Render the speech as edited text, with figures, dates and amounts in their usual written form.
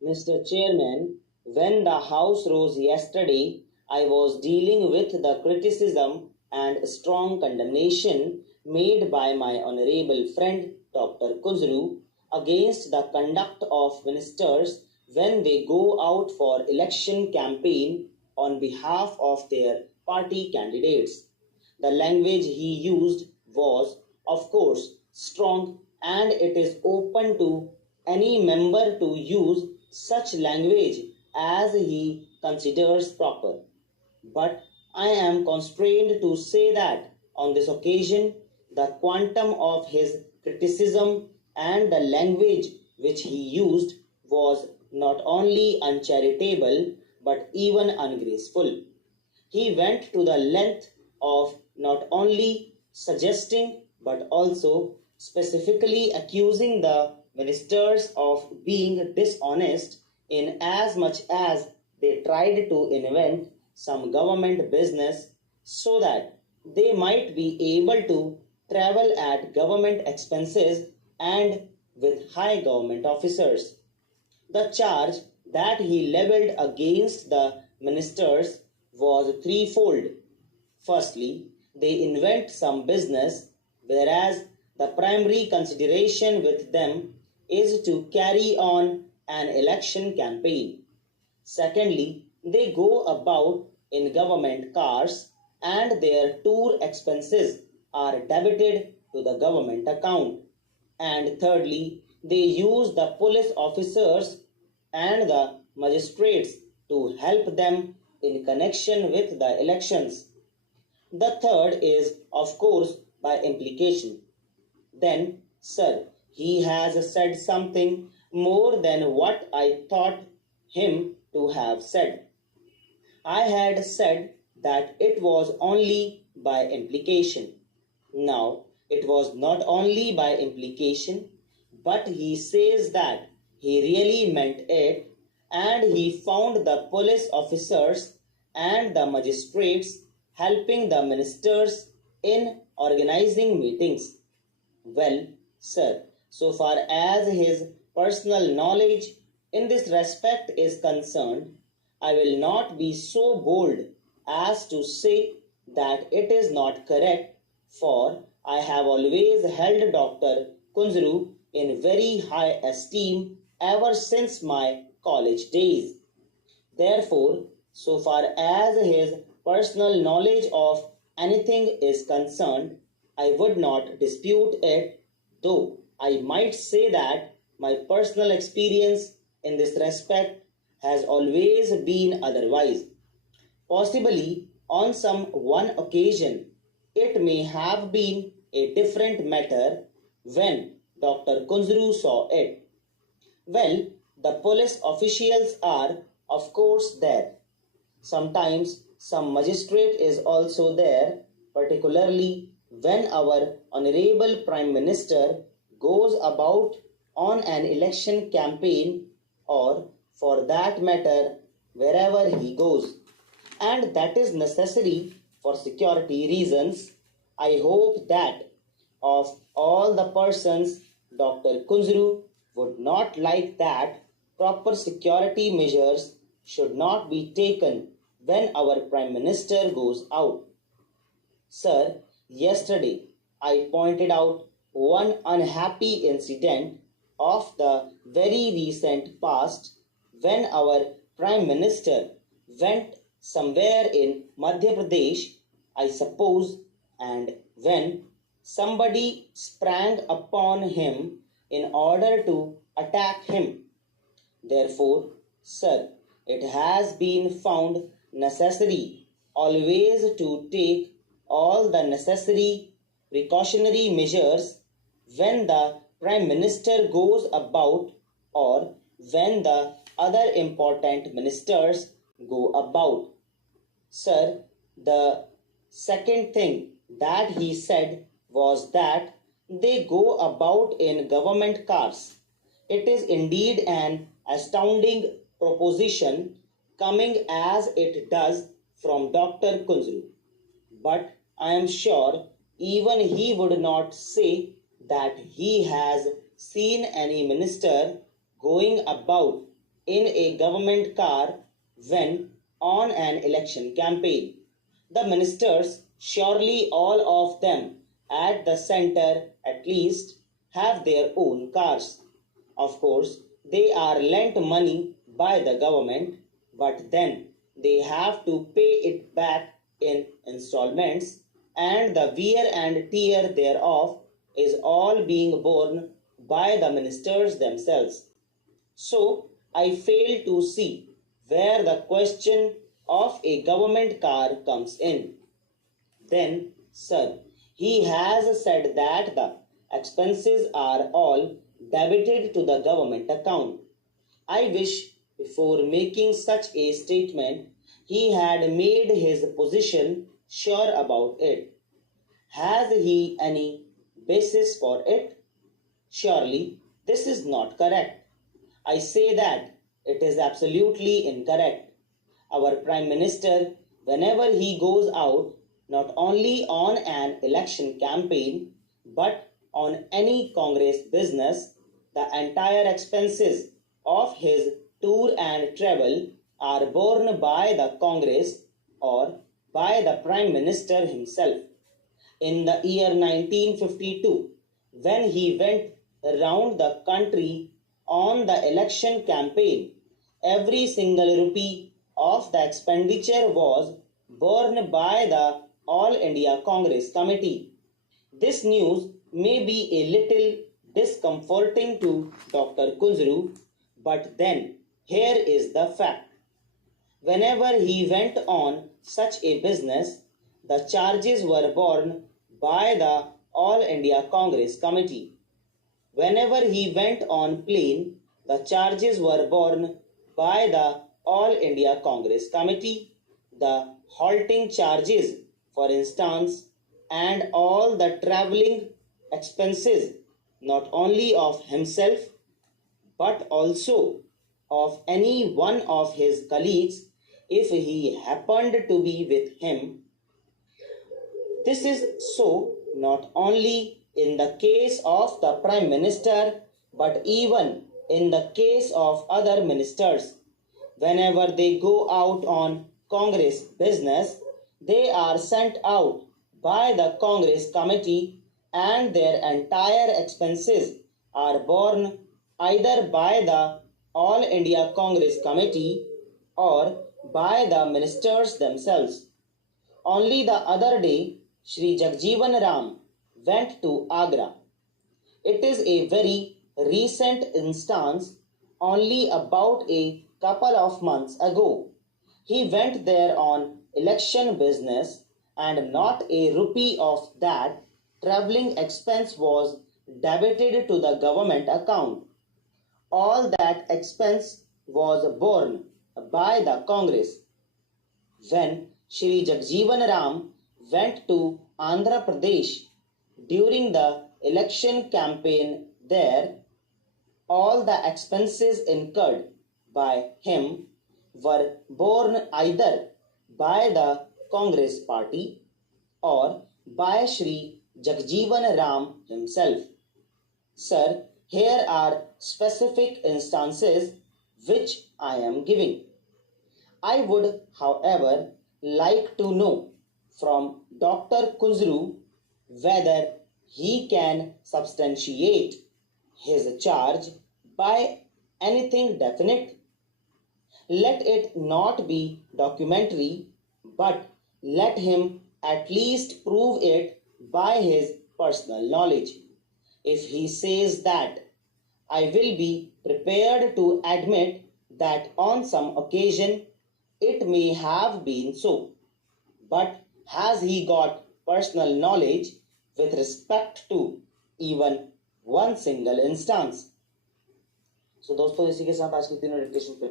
Mr. Chairman, when the House rose yesterday, I was dealing with the criticism and strong condemnation made by my honorable friend Dr. Kuzru against the conduct of ministers when they go out for election campaign on behalf of their party candidates. The language he used was, of course, strong, and it is open to any member to use such language as he considers proper. But I am constrained to say that on this occasion, the quantum of his criticism and the language which he used was not only uncharitable but even ungraceful. He went to the length of not only suggesting but also specifically accusing the ministers of being dishonest in as much as they tried to invent some government business so that they might be able to travel at government expenses and with high government officers. The charge that he leveled against the ministers was threefold. Firstly, they invent some business, whereas the primary consideration with them is to carry on an election campaign. Secondly, they go about in government cars and their tour expenses are debited to the government account. And thirdly, they use the police officers and the magistrates to help them in connection with the elections. The third is, of course, by implication. Then, sir, he has said something more than what I thought him to have said. I had said that it was only by implication. Now, it was not only by implication, but he says that he really meant it, and he found the police officers and the magistrates helping the ministers in organizing meetings. Well, sir, so far as his personal knowledge in this respect is concerned, I will not be so bold as to say that it is not correct, for I have always held Dr. Kunzru in very high esteem ever since my college days. Therefore, so far as his personal knowledge of anything is concerned, I would not dispute it, though I might say that my personal experience in this respect has always been otherwise. Possibly, on some one occasion, it may have been a different matter when Dr. Kunzru saw it. Well, the police officials are, of course, there. Sometimes some magistrate is also there, particularly when our Honorable Prime Minister goes about on an election campaign, or for that matter, wherever he goes. And that is necessary for security reasons. I hope that of all the persons, Dr. Kunzru would not like that proper security measures should not be taken when our Prime Minister goes out. Sir, yesterday I pointed out one unhappy incident of the very recent past when our Prime Minister went somewhere in Madhya Pradesh, I suppose, and when somebody sprang upon him in order to attack him. Therefore, sir, it has been found necessary always to take all the necessary precautionary measures when the Prime Minister goes about or when the other important ministers go about. Sir, the second thing that he said was that they go about in government cars. It is indeed an astounding proposition coming as it does from Dr. Kunzru. But I am sure even he would not say that he has seen any minister going about in a government car when on an election campaign. The ministers, surely all of them at the center at least, have their own cars. Of course, they are lent money by the government, but then they have to pay it back in installments, and the wear and tear thereof is all being borne by the ministers themselves. So, I fail to see where the question of a government car comes in. Then, sir, he has said that the expenses are all debited to the government account. I wish before making such a statement he had made his position sure about it. Has he any basis for it? Surely this is not correct. I say that it is absolutely incorrect. Our Prime Minister, whenever he goes out, not only on an election campaign, but on any Congress business, the entire expenses of his tour and travel are borne by the Congress or by the Prime Minister himself. In the year 1952, when he went around the country on the election campaign, every single rupee of the expenditure was borne by the All India Congress Committee. This news may be a little discomforting to Dr. Kunzru, but then here is the fact. Whenever he went on such a business, the charges were borne by the All India Congress Committee. Whenever he went on plane, the charges were borne by the All India Congress Committee. The halting charges, for instance, and all the travelling expenses, not only of himself, but also of any one of his colleagues if he happened to be with him. This is so not only in the case of the Prime Minister, but even in the case of other ministers. Whenever they go out on Congress business, they are sent out by the Congress committee, and their entire expenses are borne either by the All India Congress Committee or by the ministers themselves. Only the other day, Shri Jagjeevan Ram went to Agra. It is a very recent instance, only about a couple of months ago. He went there on election business, and not a rupee of that travelling expense was debited to the government account. All that expense was borne by the Congress. When Shri Jagjeevan Ram went to Andhra Pradesh during the election campaign there, all the expenses incurred by him were borne either by the Congress party or by Shri Jagjeevan Ram himself. Sir, here are specific instances which I am giving. I would, however, like to know from Dr. Kunzru whether he can substantiate his charge by anything definite. Let it not be documentary, but let him at least prove it by his personal knowledge. If he says that, I will be prepared to admit that on some occasion it may have been so. But has he got personal knowledge with respect to even one single instance? So दोस्तों, इसी के साथ आज की तीनों discussion पे